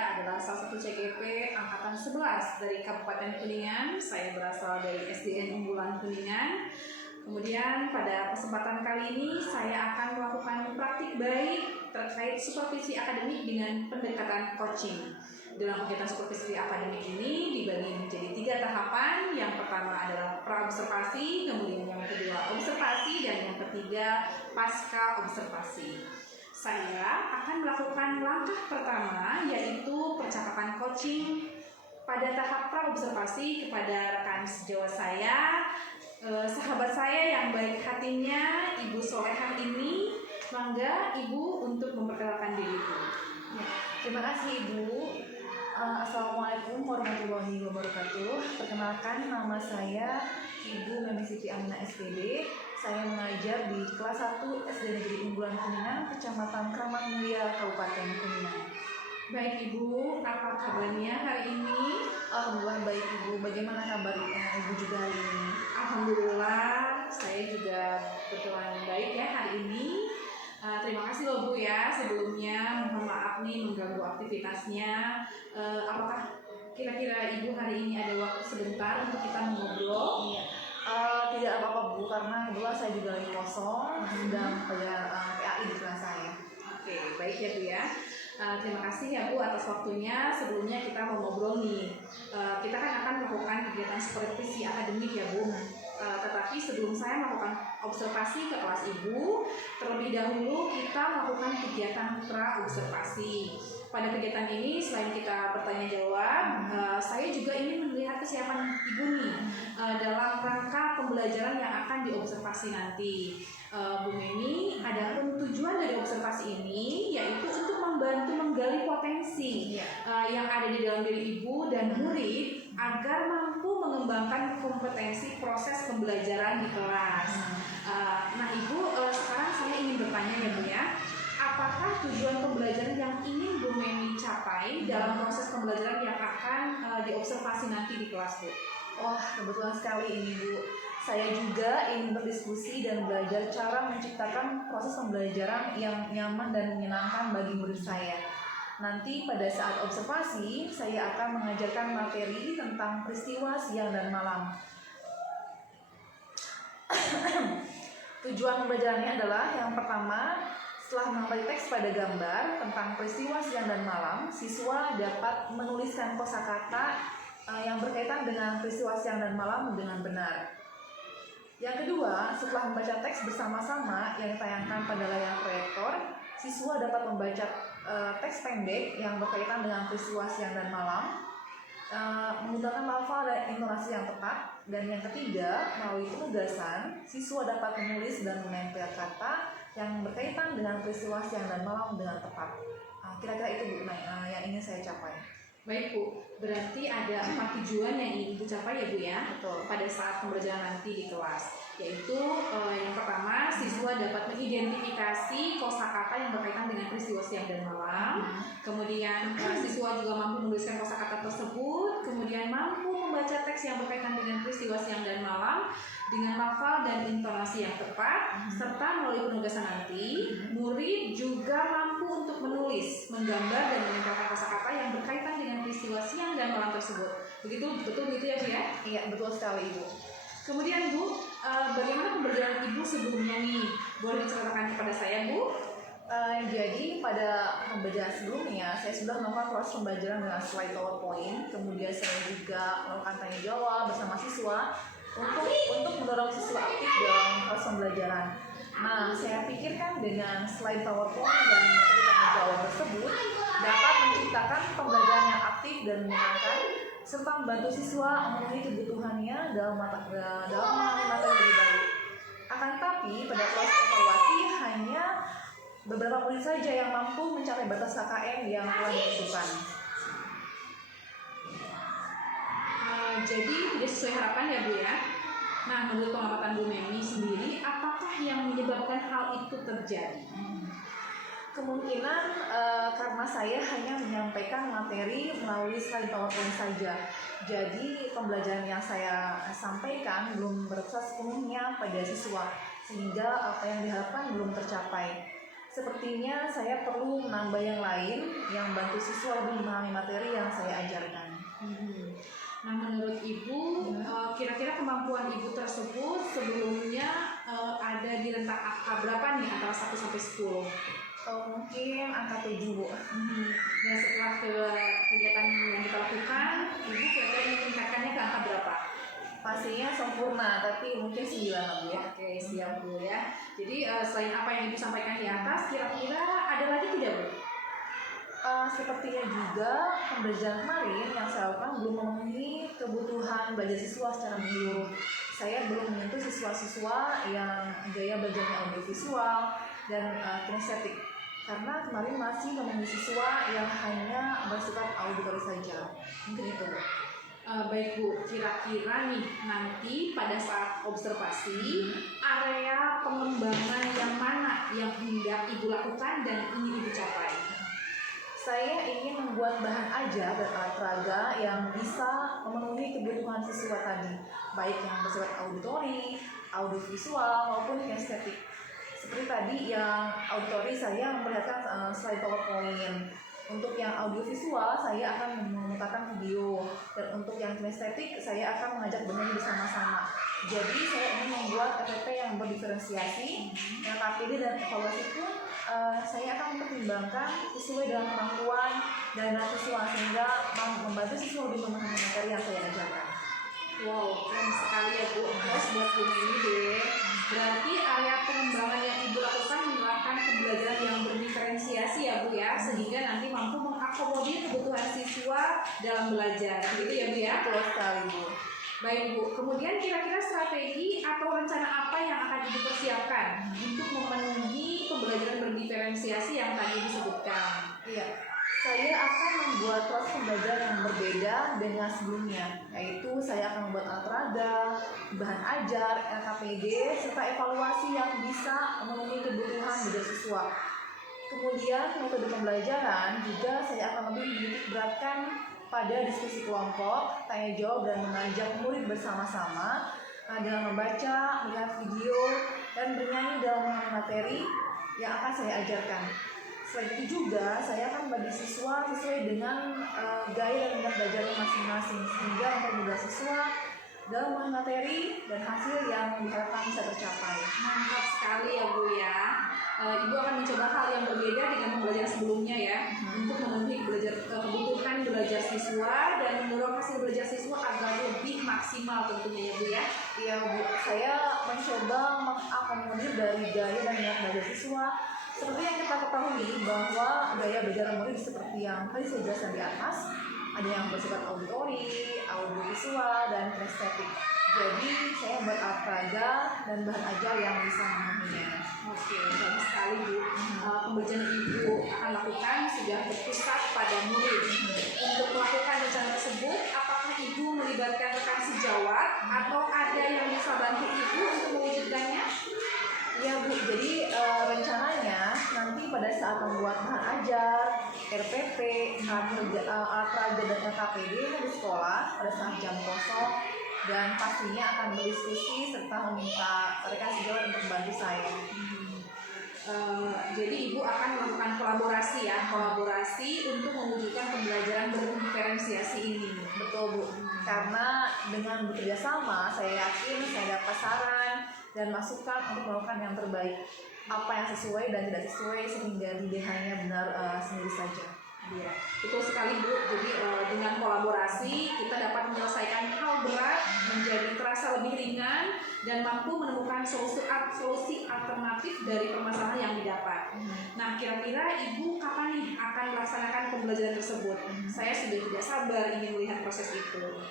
saya adalah salah satu CGP Angkatan 11 dari Kabupaten Kuningan. Saya berasal dari SDN Unggulan Kuningan. Kemudian pada kesempatan kali ini saya akan melakukan praktik baik terkait supervisi akademik dengan pendekatan coaching. Dalam kegiatan supervisi akademik ini dibagi menjadi 3 tahapan. Yang pertama adalah pra-observasi, kemudian yang kedua observasi, dan yang ketiga pasca observasi. Saya akan melakukan langkah pertama, yaitu percakapan coaching pada tahap pra-observasi kepada rekan sejawat saya, sahabat saya yang baik hatinya, Ibu Solehah ini. Mangga Ibu untuk memperkenalkan diri Ibu. Ya, terima kasih Ibu. Assalamualaikum warahmatullahi wabarakatuh. Perkenalkan, nama saya Ibu Memi Siti Aminah SPD. Saya mengajar di kelas 1 SD Negeri Unggulan Kuningan, Kecamatan Kramat Mulia, Kabupaten Kuningan. Baik Ibu, apa kabarnya hari ini? Alhamdulillah baik Ibu. Bagaimana kabar Ibu juga hari ini? Alhamdulillah, saya juga berjalan baik ya hari ini. Terima kasih loh Bu ya, sebelumnya mohon maaf nih mengganggu aktivitasnya. Apakah kira-kira Ibu hari ini ada waktu sebentar untuk kita ngobrol? Iya. Tidak apa-apa Bu, karena kebetulan saya juga lagi kosong, sedang pada PAI di kelas saya. Oke, baik ya Bu ya. Terima kasih ya Bu atas waktunya. Sebelumnya kita mau ngobrol nih. Kita kan akan melakukan kegiatan supervisi akademik ya Bu. Tetapi sebelum saya melakukan observasi ke kelas Ibu, terlebih dahulu kita melakukan kegiatan pra-observasi. Pada kegiatan ini selain kita bertanya jawab, saya juga ingin melihat kesiapan Ibu nih dalam rangka pembelajaran yang akan diobservasi nanti. Bu Memi, adapun tujuan dari observasi ini yaitu untuk membantu menggali potensi yang ada di dalam diri Ibu dan murid agar mampu mengembangkan kompetensi proses pembelajaran di kelas. Nah Ibu, sekarang saya ingin bertanya ya Bu ya, apakah tujuan pembelajaran yang ingin Bu Memi capai dalam proses pembelajaran yang akan diobservasi nanti di kelas Bu? Wah, kebetulan sekali ini Bu. Saya juga ingin berdiskusi dan belajar cara menciptakan proses pembelajaran yang nyaman dan menyenangkan bagi murid saya. Nanti pada saat observasi, saya akan mengajarkan materi tentang peristiwa siang dan malam. Tujuan pembelajarannya adalah yang pertama, setelah mengamati teks pada gambar tentang peristiwa siang dan malam, siswa dapat menuliskan kosakata yang berkaitan dengan peristiwa siang dan malam dengan benar. Yang kedua, setelah membaca teks bersama-sama yang ditayangkan pada layar proyektor, siswa dapat membaca teks pendek yang berkaitan dengan peristiwa siang dan malam, menggunakan lafal dan intonasi yang tepat. Dan yang ketiga, melalui penugasan, siswa dapat menulis dan menempel kata yang berkaitan dengan peristiwa siang dan malam dengan tepat. Kira-kira itu Bu, yang ingin saya capai. Baik Bu, berarti ada 4 tujuan yang ingin Ibu capai ya Bu ya? Betul. Pada saat pembelajaran nanti di kelas, yaitu yang pertama, siswa dapat mengidentifikasi kosakata yang berkaitan dengan peristiwa siang dan malam. Kemudian siswa juga mampu menuliskan kosakata tersebut, kemudian mampu membaca teks yang berkaitan dengan peristiwa siang dan malam dengan lafal dan intonasi yang tepat, serta melalui penugasan nanti, murid juga mampu untuk menulis, menggambar dan menempelkan kosakata yang berkaitan dengan peristiwa siang dan malam tersebut. Betul gitu ya Bu ya? Iya, betul sekali Ibu. Kemudian Bu, bagaimana pembelajaran Ibu sebelumnya nih? Boleh diceritakan kepada saya Bu? Jadi pada pembelajaran sebelumnya saya sudah melakukan proses pembelajaran dengan slide PowerPoint. Kemudian saya juga melakukan tanya jawab bersama siswa untuk mendorong siswa aktif dalam proses pembelajaran. Nah, saya pikirkan dengan slide PowerPoint dan metode tanya jawab tersebut dapat menciptakan pembelajaran yang aktif dan menyenangkan serta membantu siswa memenuhi kebutuhannya dalam memahami materi lebih baik. Akan tetapi pada proses evaluasi hanya beberapa murid saja yang mampu mencapai batas KKM yang telah ditentukan. Jadi tidak sesuai harapan ya Bu ya. Nah, menurut pengamatan Bu Memi sendiri, apakah yang menyebabkan hal itu terjadi? Kemungkinan karena saya hanya menyampaikan materi melalui slide PowerPoint saja. Jadi pembelajaran yang saya sampaikan belum berkesan sepenuhnya pada siswa, sehingga apa yang diharapkan belum tercapai. Sepertinya saya perlu menambah yang lain yang bantu siswa lebih memahami materi yang saya ajarkan. Nah, menurut Ibu, kira-kira kemampuan Ibu tersebut sebelumnya ada di rentang angka berapa nih antara 1 sampai 10? Mungkin angka 7, Bu. Dan setelah kegiatan yang kita lakukan, Ibu kira-kira ingin meningkatkannya ke angka berapa? Pastinya sempurna, tapi mungkin 9, Bu ya. Oke, siap Bu ya. Jadi selain apa yang Ibu sampaikan di atas, kira-kira ada lagi tidak Bu? Sepertinya juga pembelajaran kemarin yang saya lakukan belum memenuhi kebutuhan belajar siswa secara menyeluruh. Saya belum menyentuh siswa-siswa yang gaya belajarnya audiovisual dan kinestetik, karena kemarin masih memenuhi siswa yang hanya bersifat auditori saja. Mungkin itu. Baik Bu, kira-kira nih nanti pada saat observasi area pengembangan yang mana yang hendak Ibu lakukan dan ingin Ibu capai? Saya ingin membuat bahan ajar dan alat peraga yang bisa memenuhi kebutuhan siswa tadi, baik yang bersifat auditori, audiovisual maupun kinestetik. Seperti tadi yang auditori saya memperlihatkan slide PowerPoint. Untuk yang audiovisual saya akan memutarkan video, dan untuk yang kinestetik saya akan mengajak bernyanyi bersama-sama. Jadi saya ingin membuat FPP yang berdiferensiasi, yang KPD dan evaluasi pun saya akan mempertimbangkan sesuai dengan kemampuan dan siswa, sehingga membantu siswa lebih memahami materi yang saya ajarkan. Wow, keren sekali ya Bu. Harus buat Bu ini deh. Berarti area pengembangan yang Ibu lakukan menerapkan pembelajaran yang berdiferensiasi ya Bu ya, sehingga nanti mampu mengakomodir kebutuhan siswa dalam belajar. Gitu ya Bu ya? Betul sekali, Bu. Baik Bu, kemudian kira-kira strategi atau rencana apa yang akan Ibu persiapkan untuk memenuhi pembelajaran berdiferensiasi yang tadi disebutkan? Iya, saya akan membuat proses pembelajaran yang berbeda dengan sebelumnya, yaitu saya akan membuat alat peraga, bahan ajar, LKPD, serta evaluasi yang bisa memenuhi kebutuhan belajar siswa. Kemudian metode pembelajaran juga saya akan lebih menitik beratkan pada diskusi kelompok, tanya jawab, dan mengajak murid bersama-sama dalam membaca, melihat video, dan bernyanyi dalam memahami materi yang akan saya ajarkan. Selain itu juga saya akan membagi siswa sesuai dengan gaya dan minat belajarnya masing-masing, sehingga mempermudah siswa dalam memahami materi dan hasil yang diharapkan bisa tercapai. Mantap sekali ya Bu ya. Ibu akan mencoba hal yang berbeda dengan pembelajaran sebelumnya ya, untuk memenuhi kebutuhan belajar siswa dan mendorong hasil belajar siswa agar lebih maksimal tentunya ya Bu ya. Iya Bu, saya mencoba mengakomodir dari gaya dan minat belajar siswa. Seperti yang kita ketahui bahwa gaya belajar murid seperti yang tadi saya jelaskan di atas, ada yang bersifat auditori, audiovisual, dan kinestetik. Jadi saya membuat alat peraga dan bahan ajar yang bisa memenuhinya. Oke, bagus sekali Bu. Pembelajaran Ibu akan lakukan sudah berpusat pada murid. Untuk melakukan rencana tersebut, apakah Ibu melibatkan rekan sejawat atau ada yang bisa bantu Ibu untuk mewujudkannya? Ya Bu, jadi rencananya nanti pada saat membuat bahan ajar, RPP, alat peraga dan LKPD di sekolah pada saat jam kosong, dan pastinya akan berdiskusi serta meminta rekan sejawat untuk membantu saya. Jadi Ibu akan melakukan kolaborasi ya, kolaborasi untuk mewujudkan pembelajaran berdiferensiasi ini. Betul Bu, karena dengan bekerja sama saya yakin saya dapat saran dan masukan untuk melakukan yang terbaik, apa yang sesuai dan tidak sesuai, sehingga tidak hanya benar sendiri saja. Iya, betul sekali Bu. Jadi dengan kolaborasi kita dapat menyelesaikan hal berat menjadi terasa lebih ringan dan mampu menemukan solusi alternatif dari permasalahan yang didapat. Nah, kira-kira Ibu kapan nih akan melaksanakan pembelajaran tersebut? Saya sudah tidak sabar ingin melihat proses itu.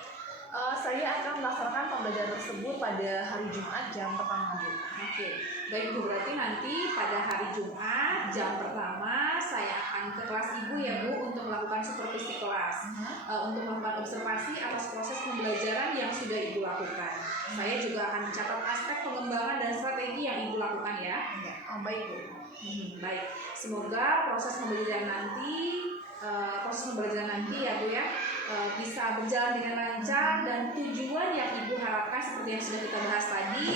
Saya akan melaksanakan pembelajaran tersebut pada hari Jumat jam pertama Bu. Oke, baik Bu, berarti nanti pada hari Jumat jam pertama saya akan ke kelas Ibu ya Bu untuk melakukan supervisi kelas, untuk melakukan observasi atas proses pembelajaran yang sudah Ibu lakukan. Saya juga akan mencatat aspek pengembangan dan strategi yang Ibu lakukan ya. Baik Bu. Baik, semoga proses pembelajaran nanti ya Bu ya bisa berjalan dengan lancar dan tujuan yang Ibu harapkan seperti yang sudah kita bahas tadi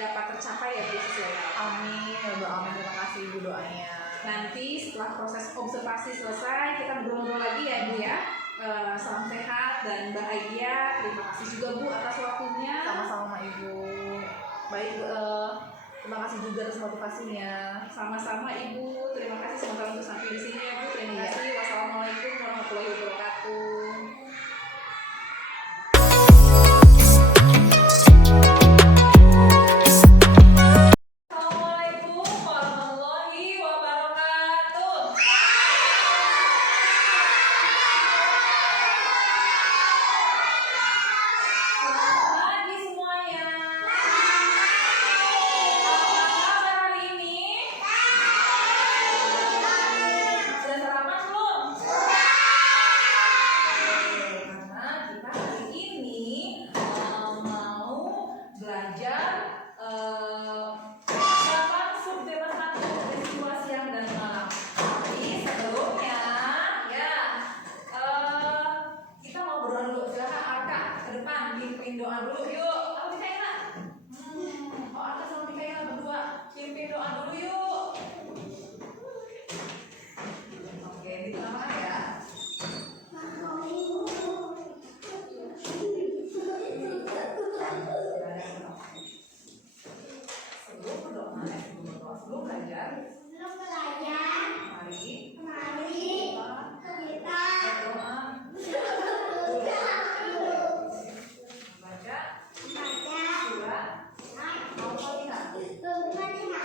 dapat tercapai ya Bu sesuai harapan. Amin ya Bu, amin. Terima kasih Ibu doanya. Nanti setelah proses observasi selesai, kita ngobrol-ngobrol lagi ya Bu ya. Salam sehat dan bahagia. Terima kasih juga Bu atas waktunya. Sama-sama Ibu. Baik, terima kasih juga atas motivasinya. Sama-sama Ibu. Terima kasih semoga untuk sampai di sini ya Bu. Terima Iya. kasih. Wassalamualaikum warahmatullahi wabarakatuh. Assalamualaikum warahmatullahi wabarakatuh. Selamat pagi semuanya. Apa kabar hari ini? Sudah sarapan belum? Karena kita hari ini mau belajar tentang subtema 1 peristiwa siang dan malam. Tapi sebelumnya ya kita mau berdoa dulu. Silakan Arka ke depan pimpin doa dulu yuk. Oh Dikaila. Oh Arka sama Dikaila berdua pimpin doa dulu yuk. Oke, ditambah ya. Sebelum berdoa, sebelum belajar, mari kita berdoa. Baca surat Al-Fatihah.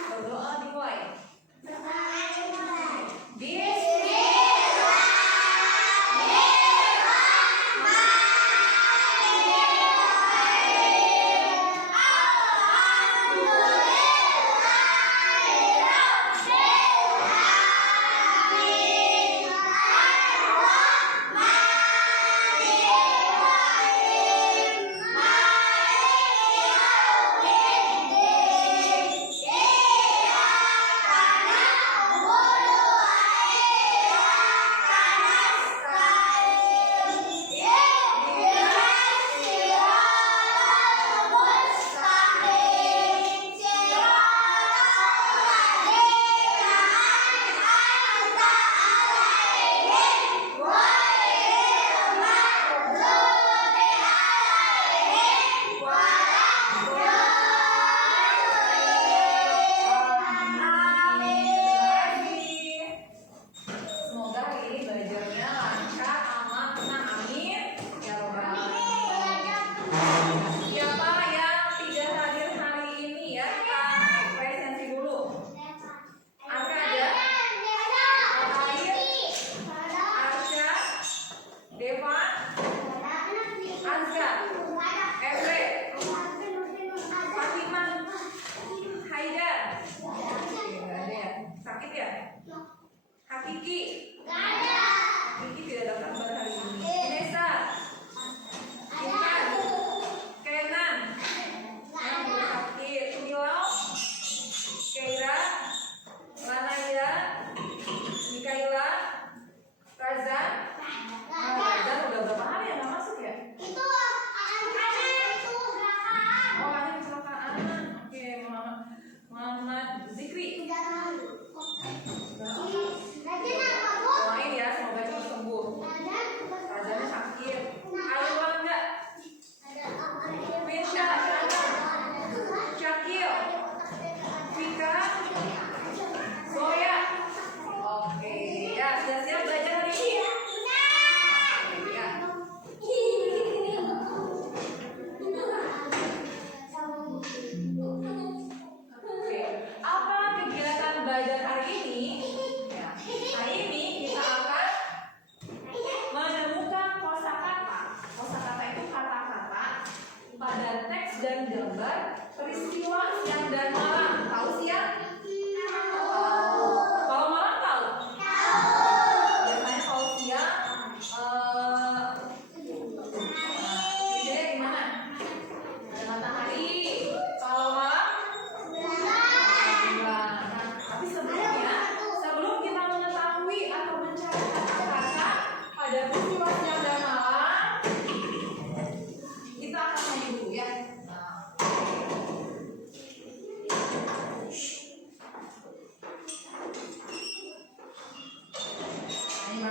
Berdoa dimulai. Semoga hari ini belajarnya lancar, aman, tenang, amin. Ya Rabbal Alamin. Siapa yang tidak hadir hari ini ya? Kita presensi dulu. Arka ada? Al-Air, Arsya, Devan, Azza, Ebre, Fatimah, Haidar. Oke, nggak ada ya? Sakit ya? Hakiki. Hakiki tidak datang pada hari ini. Inesa, Bukan, Kenan, yang sakit. Tumilau, Keira, Lanaira, Mikaela, Razan. Razan udah berapa hari ya nggak masuk ya? Oh, ada kecelakaan. Oke, Muhammad Zikri. Doain ya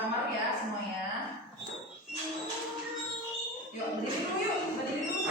kamar ya semuanya. Yuk, berdiri dulu yuk, berdiri dulu.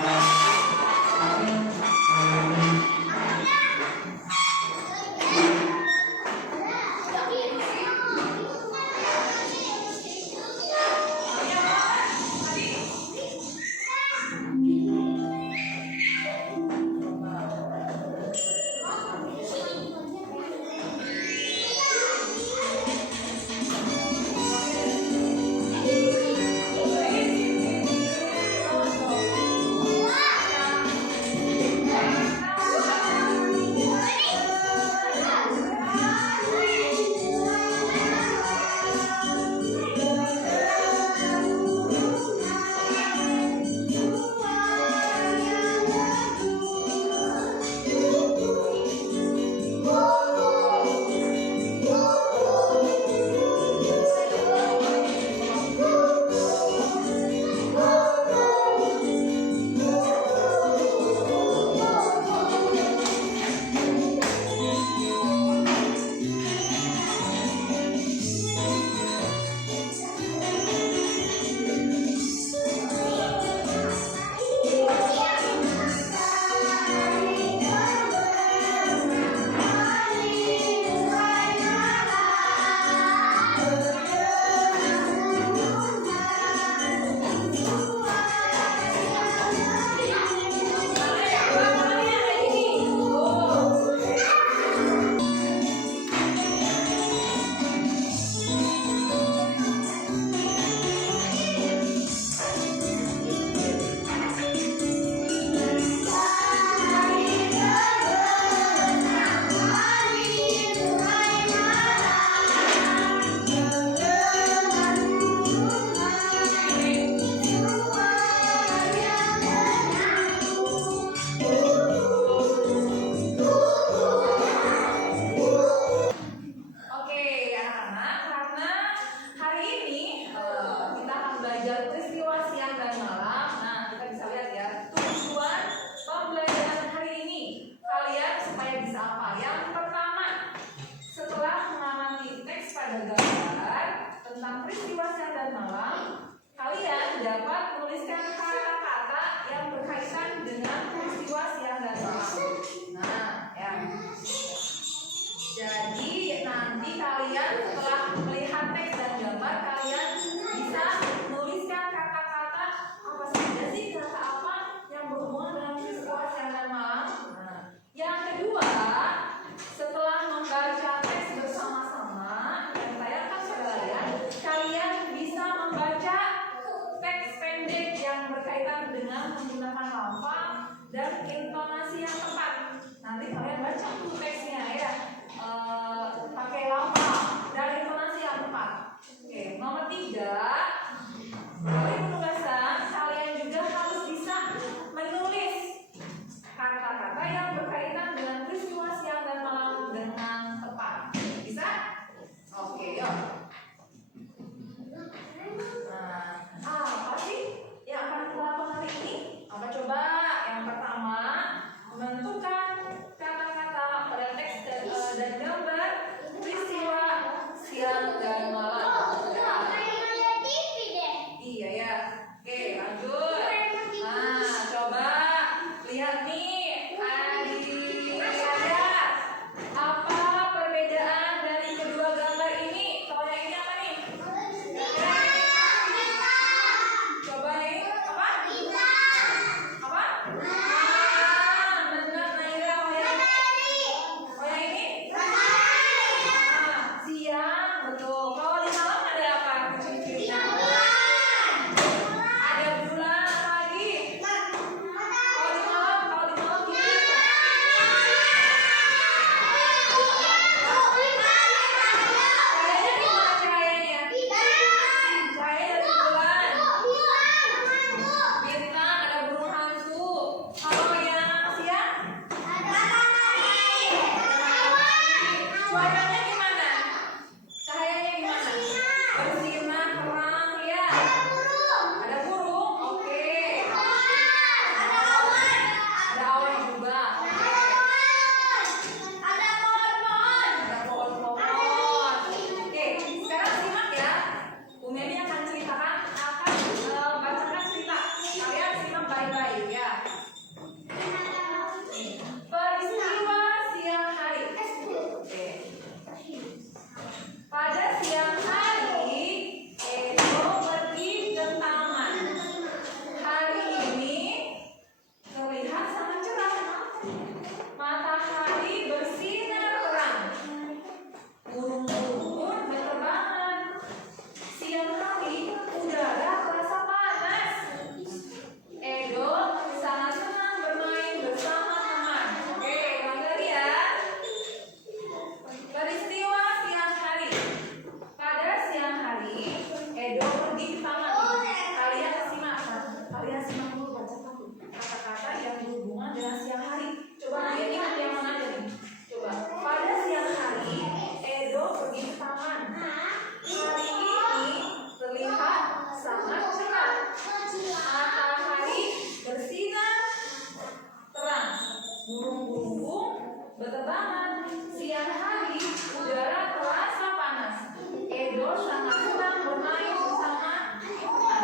Edo sangat senang bermain bersama teman.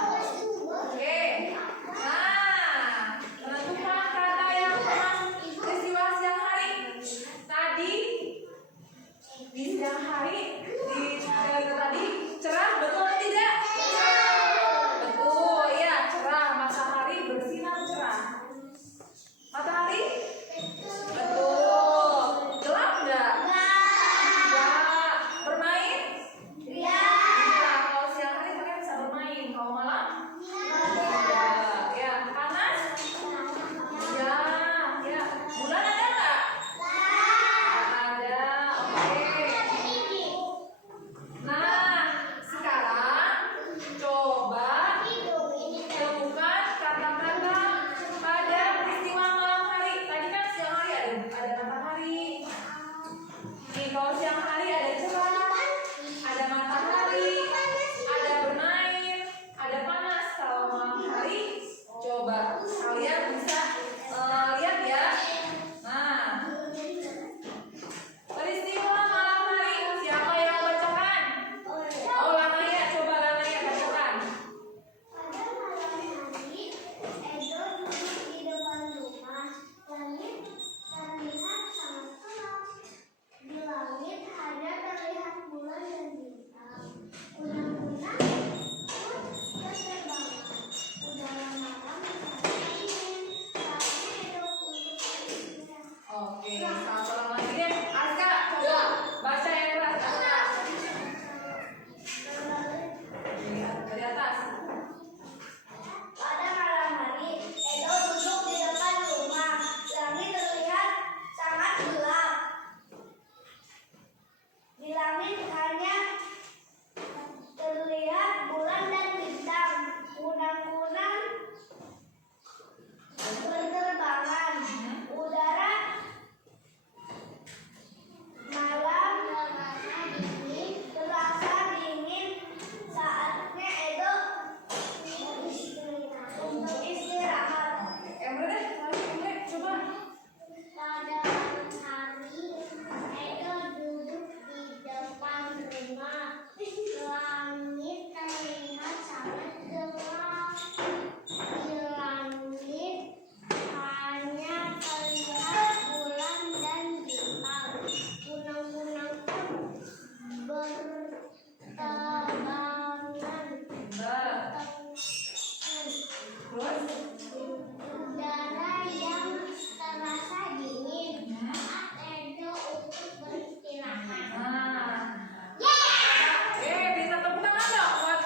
Oke. Nah, menentukan kata yang pas peristiwa siang hari. Tadi di siang hari di kata tadi cerah, betul atau tidak? Betul, ya, cerah. Matahari bersinar cerah. Matahari? Betul. Gelap enggak? Enggak. Bermain? Iya. Kalau siang hari mereka bisa bermain. Kalau malam? Tidak. Ya, panas? Ya, ya. Bulan ada enggak? Ada. Oke. Nah, sekarang coba temukan kata-kata pada peristiwa malam hari. Tadi kan siang hari ada matahari. Nih, kalau siang hari ada cerah, ada matahari, ada bermain, ada panas. Kalau malam hari, coba kalian bisa lihat ya. Nah, peristiwa malam hari siapa yang bacakan? Oh, Lanaya, coba Lanaya bacakan. Pada malam hari, Edo duduk di depan rumah. Langit terlihat sangat gelap. Di langit hanya terlihat bulan dan bintang. Kunang-kunang pun berterbangan. Udara malam terasa dingin. Saatnya Edo untuk beristirahat. Oke, satu orang lagi deh. Aska, coba baca yang keras. Aska. Lihat dari atas. Pada malam hari, Edo duduk di depan rumah. Langit terlihat sangat gelap. Di langit hanya terlihat bulan dan bintang. Kunang-kunang berterbangan. Udara malam terasa dingin. Saatnya Edo untuk istirahat. Emre deh, lagi Emre, coba. Pada malam hari, Edo duduk di depan rumah. Langit terlihat sangat gelap. Di langit hanya terlihat bulan dan bintang. Kunang-kunang pun berterbangan. Terus? Udara yang terasa dingin. Saat Edo untuk beristirahat. Nah. Bisa tepuk tangan dong buat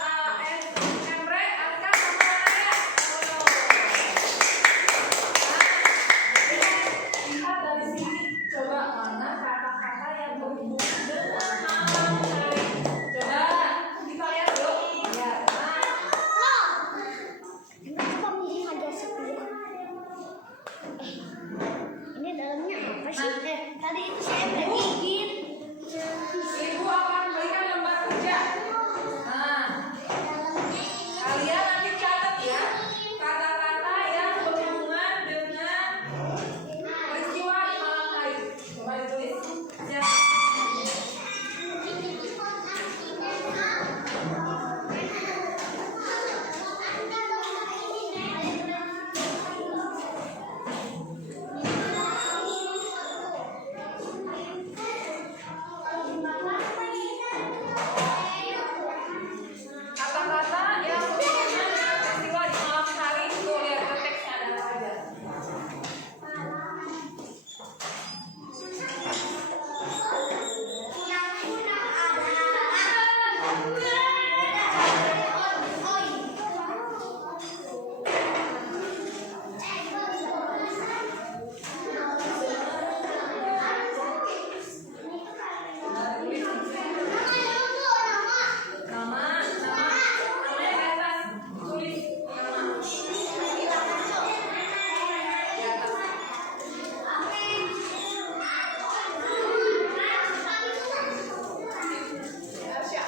Emre, Aska, sama Lanaya. Lihat dari sini, coba mana kata-kata yang berhubungan dengan malam hari. Coba kita lihat dulu. Lihat. Coba pilih aja sepuluh. Ini dalamnya apa sih? Tadi itu saya bergigit. Ibu akan berikan lembar kerja. Nah, kalian nanti catat ya kata-kata yang berhubungan dengan peristiwa di malam hari. Coba ditulis. Ya. Kata-kata yang berhubungan dengan peristiwa di malam hari. Tuh lihat ke teksnya ada apa aja. Nama namanya di atas. Tulis nama. Di atas. Arsya.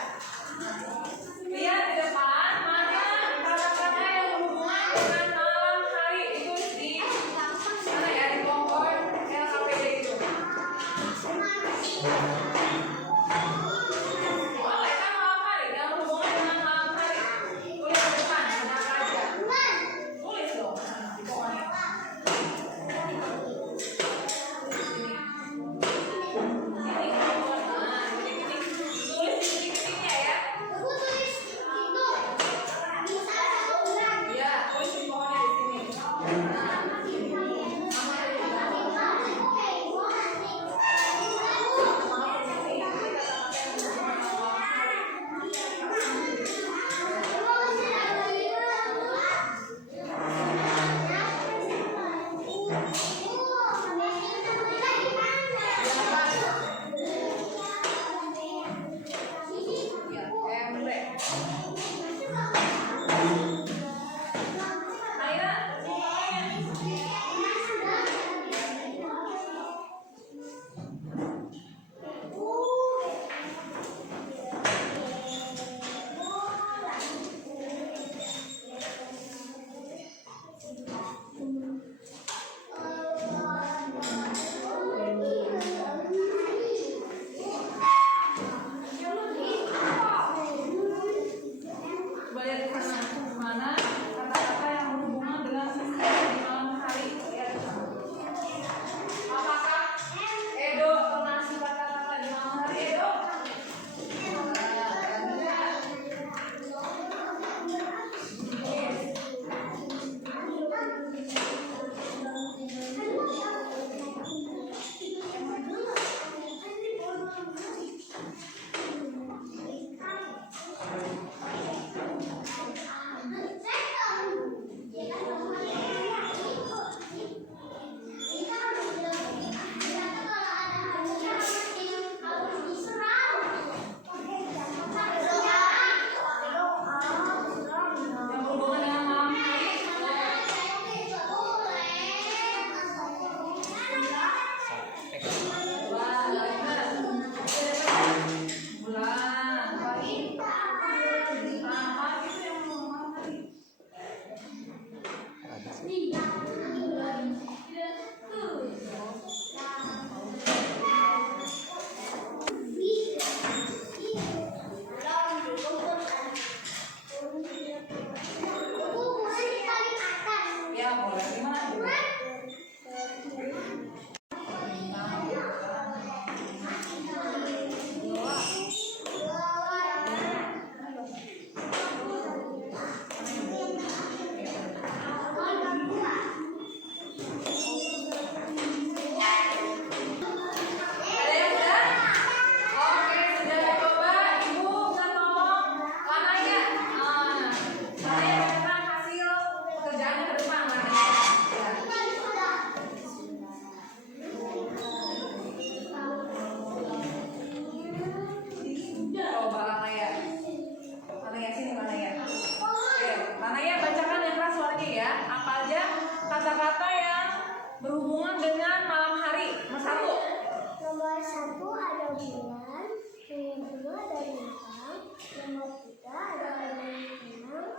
berhubungan dengan malam hari. Nomor 1. Nomor 1 ada bulan, nomor 2 ada bintang, nomor 3 ada bintang, nomor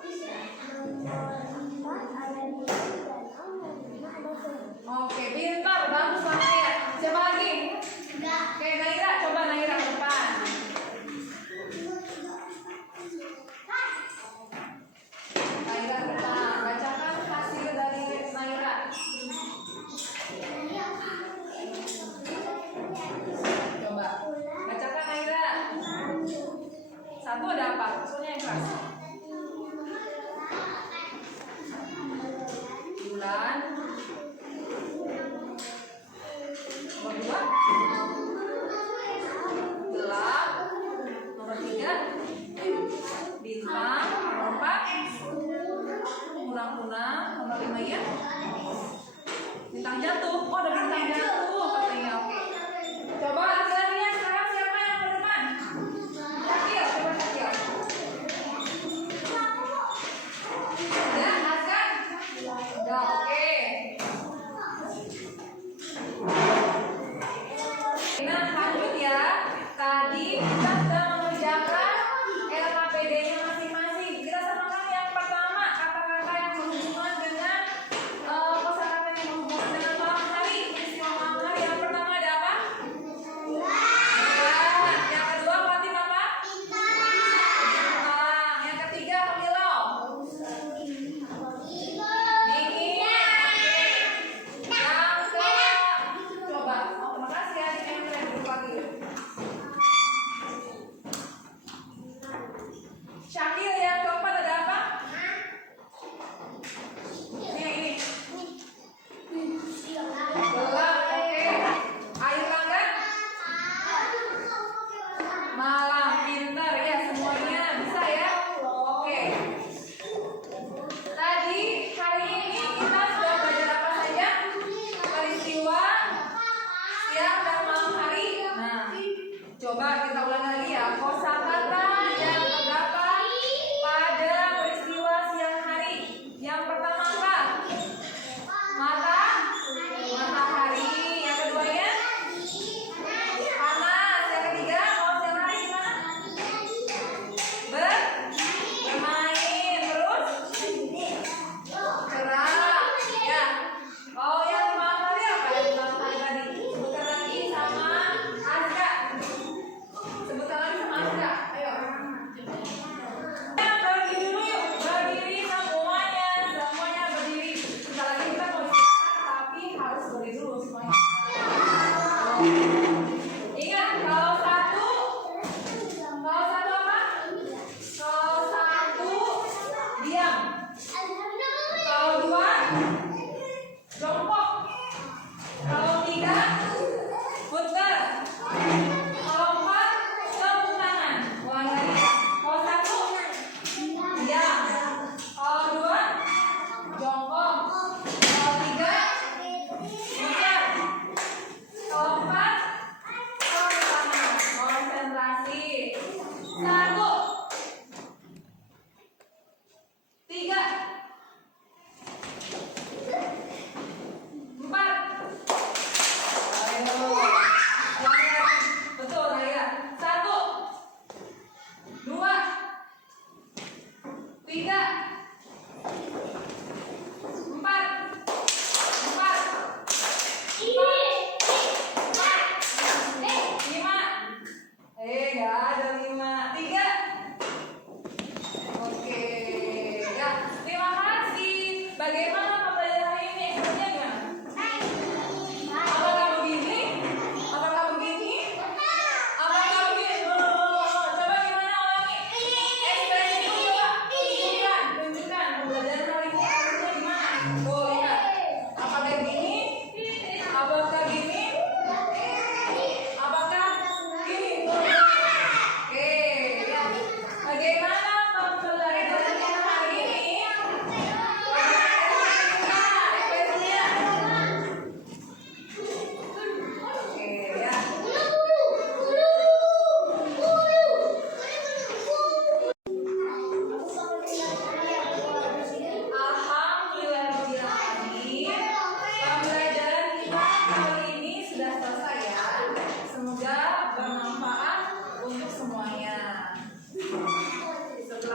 4 ada bulan dan nomor 5 ada bulan. Oke, pintar, bagus banget ya. Siapa lagi? Enggak. Oke, Naira, coba Naira ke depan. Naira ke depan, bacakan hasil dari Naira. Coba, bacakan Naira. 1 ada apa? Susunya yang keras. Bulan. Nomor 2 gelap. Nomor 3 bintang. Nomor 4 kunang-kunang. Nomor 5 ya bintang jatuh. Oh, ada bintang jatuh katanya. Oke, coba lagi-lagi ya. Sekarang siapa yang ke depan? Syakil, coba Syakil. Ya, Hasan. Ya, oke. Nah, lanjut ya. Tadi kita sudah mengerjakan LKPD-nya masing-masing. Kita samakan yang pertama, kata-kata yang berhubungan dengan kosakata yang berhubungan dengan malam hari. Peristiwa malam hari. Yang pertama ada apa? Bulan. Yang kedua Fatim apa? Bintang. Yang ketiga Pemilau. Dingin. Oke. Coba. Oh, terima kasih ya. Ini yang duduk lagi. Syakil, yang keempat ada apa? Ini. Gelap. Oke. Air langga? Malam. Pintar ya semuanya. Bisa ya? Oke. Tadi hari ini kita sudah belajar apa saja? Peristiwa siang dan malam hari. Nah, coba kita ulang lagi ya. Kosakata yang terdapat pada peristiwa siang hari. Yang pertama apa? Matahari. Yang keduanya panas. Yang ketiga kalau siang hari gimana? Bermain. Terus cerah. Ya. Oh, yang malam hari apa? Yang malam hari tadi. Sebutkan lagi sama Azra. Sebutkan lagi sama Azra. Ayo. Ya, berdiri dulu yuk. Berdiri semuanya. Semuanya berdiri. Sebentar lagi kita mau istirahat, tapi harus berdiri dulu semuanya. Ingat, kalau satu apa? Kalau satu diam. Kalau dua jongkok. Kalau tiga putar. Kalau empat tepuk tangan. Ulang lagi. Kalau satu diam. Kalau dua jongkok. Kalau tiga putar. Kalau empat tepuk tangan. Konsentrasi. 1, 3, 4. Ayo. Betul, Naya. 1, 2, 3, 4. 5. Nggak ada 5. 3. Oke. Ya, terima kasih. Bagaimana pembelajaran hari ini? Ekspresinya gimana? Apakah begini? Apakah begini? Apakah begini? Coba gimana ulangi? Ekspresi itu coba tunjukkan.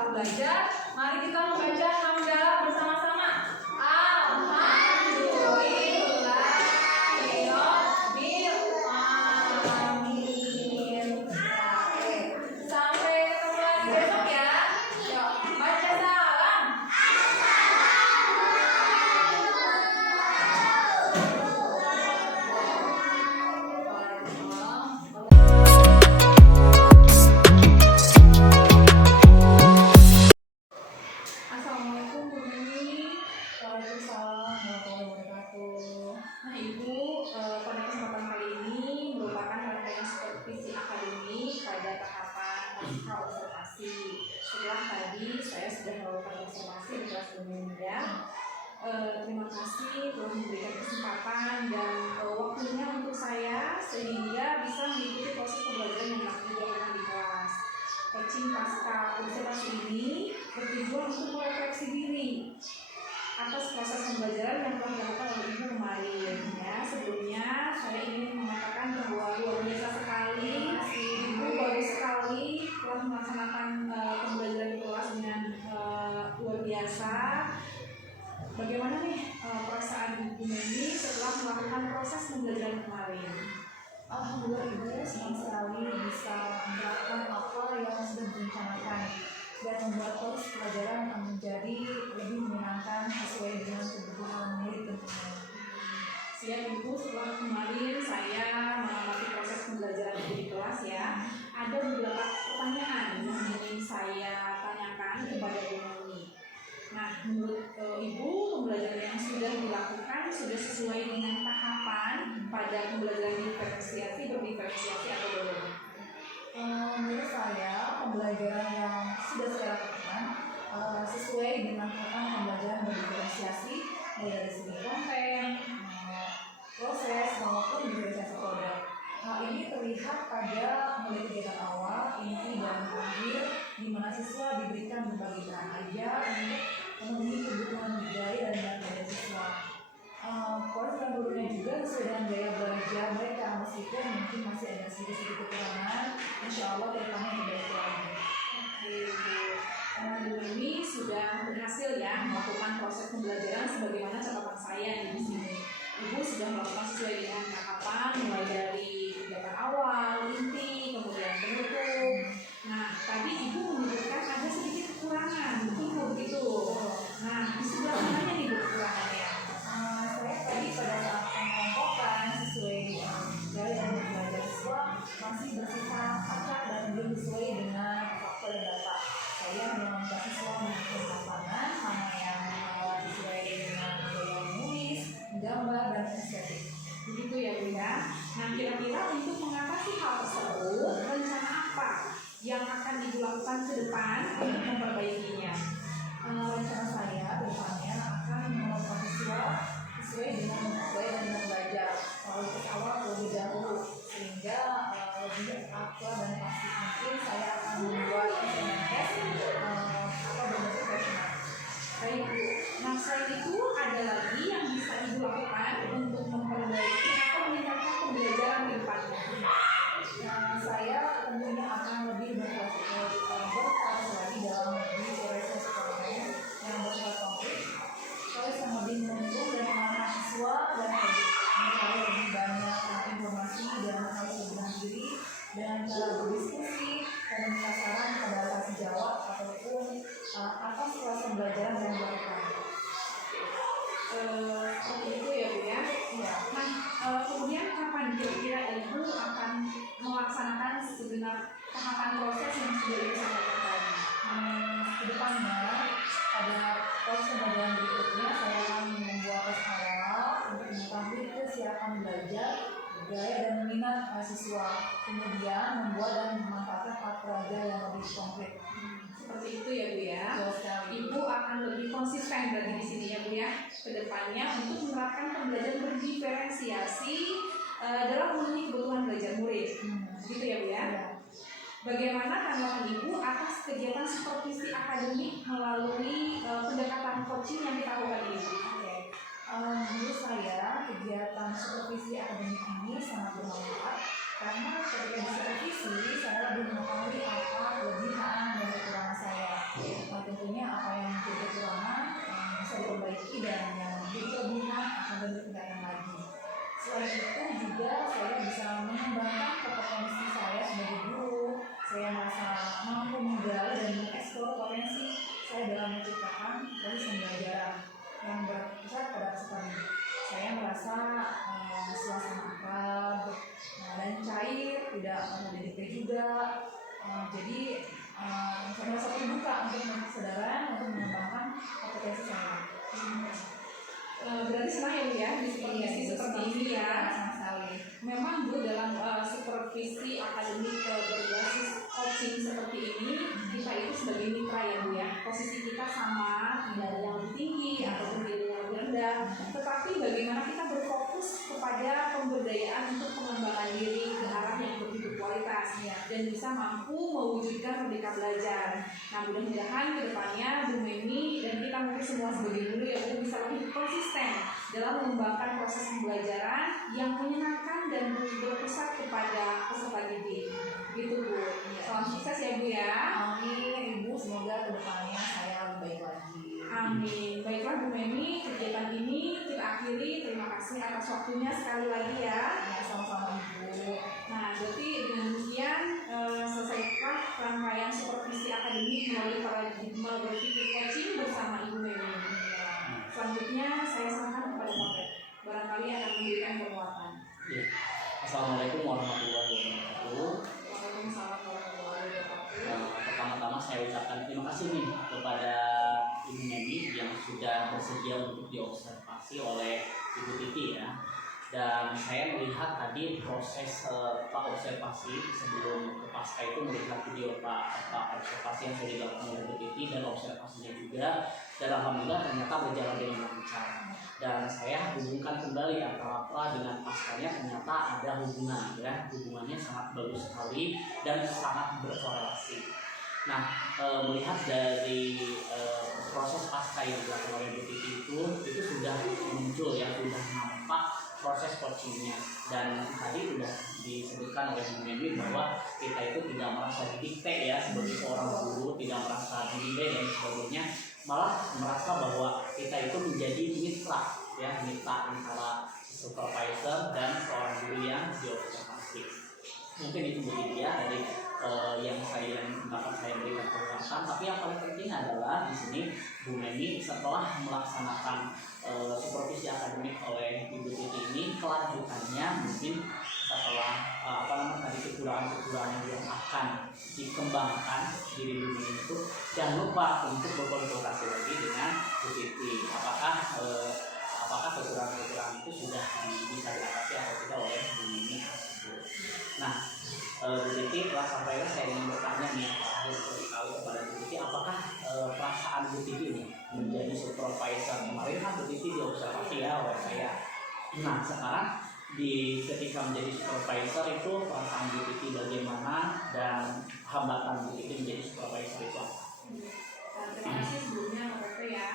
setelah belajar, mari kita membaca hamdalah bersama-sama. Alhamdulillahirabbil alamin. Oke. Sampai ketemu lagi besok ya. Yuk, baca salam. Assalamualaikum Bu Neni. Waalaikumsalam warahmatullahi wabarakatuh. Nah Ibu, pada kesempatan kali ini merupakan rangkaian supervisi akademik pada tahapan pasca observasi. Setelah tadi saya sudah melakukan observasi di kelas umumnya. Terima kasih telah memberikan kesempatan dan waktunya untuk saya sehingga bisa mengikuti proses pembelajaran yang akan dilakukan di kelas. Coaching pasca observasi ini bertujuan untuk merefleksi diri atas proses pembelajaran yang telah dilakukan oleh Ibu kemarin. Ya, sebelumnya saya ingin mengatakan bahwa luar biasa sekali Ibu baru sekali telah melaksanakan pembelajaran di kelas dengan luar biasa. Bagaimana nih perasaan Ibu Neni setelah melakukan proses pembelajaran kemarin? Alhamdulillah Ibu, senang sekali bisa menerapkan apa yang sudah direncanakan dan membuat proses pelajaran menjadi lebih menyenangkan sesuai dengan kebutuhan murid tentunya. Siap Ibu, setelah kemarin saya mengamati proses pembelajaran Ibu di kelas ya, ada beberapa pertanyaan yang ingin saya tanyakan kepada Bu Neni. Nah, menurut Ibu, pembelajaran yang sudah dilakukan sudah sesuai dengan tahapan pada pembelajaran diferensiasi, berdiferensiasi atau belum? Menurut saya, pembelajaran yang sudah saya lakukan sesuai dengan tahapan pembelajaran berdiferensiasi, mulai dari segi konten, proses, maupun diferensiasi produk. Hal ini terlihat pada mulai kegiatan awal, inti, dan akhir, di mana siswa diberikan berbagai bahan ajar untuk memenuhi kebutuhan budaya dan minat belajar siswa. Proses yang berikutnya juga sesuai dengan gaya belajar mereka, meskipun mungkin masih ada sedikit-sedikit kekurangan. Insya Allah kedepannya tidak itu lagi. Oke, Bu Neni sudah berhasil ya melakukan proses pembelajaran sebagaimana catatan saya di sini. Ibu sudah melakukan sesuai dengan tahapan, mulai dari kegiatan awal, inti, kemudian penutup. Nah, tadi Ibu menyebutkan ada sedikit kekurangan, betul begitu. Nah, di sebelah mananya nih Bu kekurangannya? Saya tadi pada saat pengelompokan sesuai gaya dan belajar siswa masih bersifat acak dan belum sesuai dengan fakta dan data. Saya meminta siswa membuat lapangan mana yang sesuai dengan gaya menulis, gambar, dan estetik. Begitu ya Bu ya. Nah, kira-kira untuk mengatasi hal tersebut, rencana apa yang akan Ibu lakukan ke depan untuk memperbaikinya? Rencana saya ke depannya akan mengelompok siswa sesuai dengan gaya dan minat belajar melalui tes awal terlebih dahulu, sehingga lebih akurat dan pasti. Mungkin saya akan membuat tes atau berbentuk questionnaire. Baik Bu. Nah, selain itu ada lagi yang bisa Ibu lakukan untuk memperbaiki atau meningkatkan pembelajaran di depannya? Saya tentunya akan lebih berkonsentrasi lagi dalam memiliki konten yang bersifat konkret, terus yang lebih mendukung dan mengarahkan siswa dan mencari lebih banyak informasi dan harus berbenah diri dengan cara berdiskusi dan meminta saran pada kasih jawab ataupun atas proses pembelajaran yang dilakukan. Seperti itu ya Bu ya. Iya. Nah, kemudian kapan kira-kira Ibu akan melaksanakan segenap tahapan proses yang sudah Ibu sampaikan tadi? Kedepannya pada proses pembelajaran berikutnya saya akan membuat tes awal untuk mengetahui kesiapan belajar, gaya dan minat siswa, kemudian membuat dan memanfaatkan alat pelajaran yang lebih konkret. Seperti itu ya Bu ya. Betul sekali. Ibu akan lebih konsisten berarti di sini ya Bu ya, ke depannya untuk menerapkan pembelajaran berdiferensiasi dalam memenuhi kebutuhan belajar murid. Gitu ya Bu ya. Ya. Bagaimana tanggapan Ibu atas kegiatan supervisi akademik melalui pendekatan coaching yang kita lakukan ini? Oke. Menurut saya kegiatan supervisi akademik ini sangat bermanfaat karena ketika di supervisi saya lebih mengetahui apa kelebihan dan kekurangan saya. tentunya apa yang menjadi kekurangan bisa diperbaiki dan yang menjadi kelebihan akan ditingkatkan lagi. Selain itu juga saya bisa mengembangkan kompetensi saya sebagai guru. Saya merasa mampu menggali dan mengeksplor potensi saya dalam menciptakan proses pembelajaran yang berpusat pada peserta didik. Saya merasa suasana akrab dan cair, tidak mendidikkan juga. Jadi saya merasa terbuka untuk saudara untuk mengembangkan kompetensi saya. Berarti senang ya Bu ya di supervisi seperti ini ya. Sama sekali. Memang Bu dalam supervisi akademik berbasis coaching seperti ini kita itu sebagai mitra ya Bu ya. Posisi kita sama, tidak ada yang lebih tinggi ataupun tidak ada yang lebih rendah. Tetapi bagaimana kita berfokus kepada pemberdayaan untuk pengembangan diri ke arah yang lebih berkualitas dan bisa mampu mewujudkan merdeka belajar. Nah mudah-mudahan kedepannya Bu Memi dan kita mungkin semua sebagai guru ya Bu bisa lebih konsisten dalam mengembangkan proses pembelajaran yang menyenangkan dan berpusat kepada peserta didik. Gitu Bu. Salam sukses ya Bu ya. Amin Ibu, semoga kedepannya saya lebih baik lagi. Amin. Baiklah Bu Memi, kegiatan ini kita akhiri. Terima kasih atas waktunya sekali lagi ya. Ya, sama-sama Ibu. Nah, berarti dengan demikian selesaikah rangkaian supervisi akademik melalui paradigma berpikir coaching bersama Ibu Memi. Selanjutnya saya serahkan kepada Bapak. Barangkali akan memberikan penguatan. Ya. Assalamualaikum warahmatullahi wabarakatuh. Waalaikumsalam warahmatullahi wabarakatuh. Pertama-tama saya ucapkan terima kasih nih kepada Ibu Memi yang sudah bersedia untuk diobservasi oleh Ibu Titi ya. Dan saya melihat tadi proses Pak observasi sebelum ke pasca itu melihat video Pak observasi yang sudah dilakukan oleh Ibu Titi dan observasinya juga. Dan alhamdulillah ternyata berjalan dengan lancar. Dan saya hubungkan kembali antara pra dengan paskanya, ternyata ada hubungan ya, hubungannya sangat bagus sekali dan sangat berkorelasi. Nah, melihat dari proses pasca yang dilakukan oleh Bu Titi itu sudah muncul ya, sudah nampak proses coachingnya. Dan tadi sudah disebutkan oleh Bu Memi bahwa kita itu tidak merasa didikte ya sebagai seorang guru, tidak merasa didikte dan sebagainya, malah merasa bahwa kita itu menjadi mitra ya, mitra antara supervisor dan seorang guru yang diobservasi. Mungkin itu begitu ya dari yang dapat saya berikan penjelasan. Tapi yang paling penting adalah di sini Bu Memi setelah melaksanakan supervisi akademik oleh Ibu Titi ini, kelanjutannya mungkin setelah tadi kekurangan-kekurangan yang akan dikembangkan di Bu Memi itu, jangan lupa untuk berkonsultasi lagi dengan Bu Titi. Apakah kekurangan-kekurangan itu sudah bisa diatasi atau tidak oleh Bu Memi tersebut. Nah, Bu Titi telah sampaikan, saya ingin bertanya nih yang terakhir sekali kepada Bu Titi, apakah perasaan Bu Titi ini menjadi supervisor kemarin kan Bu Titi diobservasi ya oleh saya. Nah sekarang ketika menjadi supervisor itu perasaan Bu Titi bagaimana dan hambatan Bu Titi menjadi supervisor itu apa? Terima kasih sebelumnya Pak Pepe ya.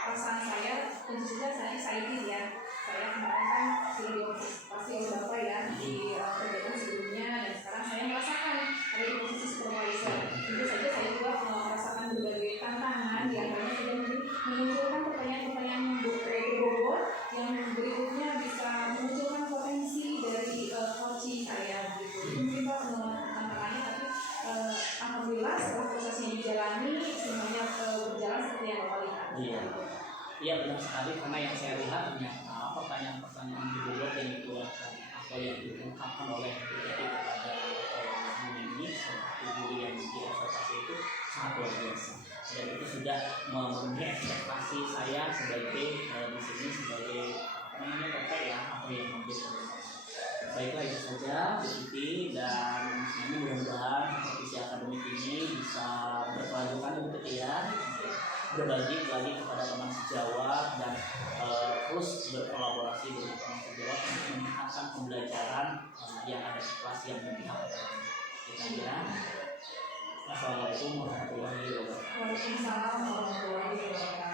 Perasaan saya tentu saja saya excited ya. Saya kemarin kan sudah diobservasi oleh Bapak ya di kegiatan sebelumnya, dan sekarang saya merasakan ada di posisi supervisor. Tentu saja saya juga merasakan berbagai tantangan, di antaranya juga memunculkan pertanyaan-pertanyaan yang berbobot yang berikutnya bisa memunculkan potensi dari coaching saya gitu. Mungkin Pak tantangannya, tapi alhamdulillah setelah prosesnya dijalani semuanya berjalan seperti yang Bapak lihat. Iya benar sekali, karena yang saya lihat ternyata pertanyaan-pertanyaan berbobot yang dikeluarkan atau yang diungkapkan oleh Bu Titi kepada Bu Memi seperti guru yang diobservasi itu sangat luar biasa, dan itu sudah memenuhi ekspektasi saya sebagai di sini sebagai PP ya, atau yang memberikan. Baiklah, itu saja Bu Titi, dan ini mudah-mudahan supervisi akademik ini bisa berkelanjutan Bu Titi ya, berbagi lagi kepada teman sejawat dan terus berkolaborasi dengan teman sejawat untuk meningkatkan pembelajaran yang ada di kelas yang berpihak. Kita kira. Assalamualaikum warahmatullahi wabarakatuh. Waalaikumsalam warahmatullahi wabarakatuh.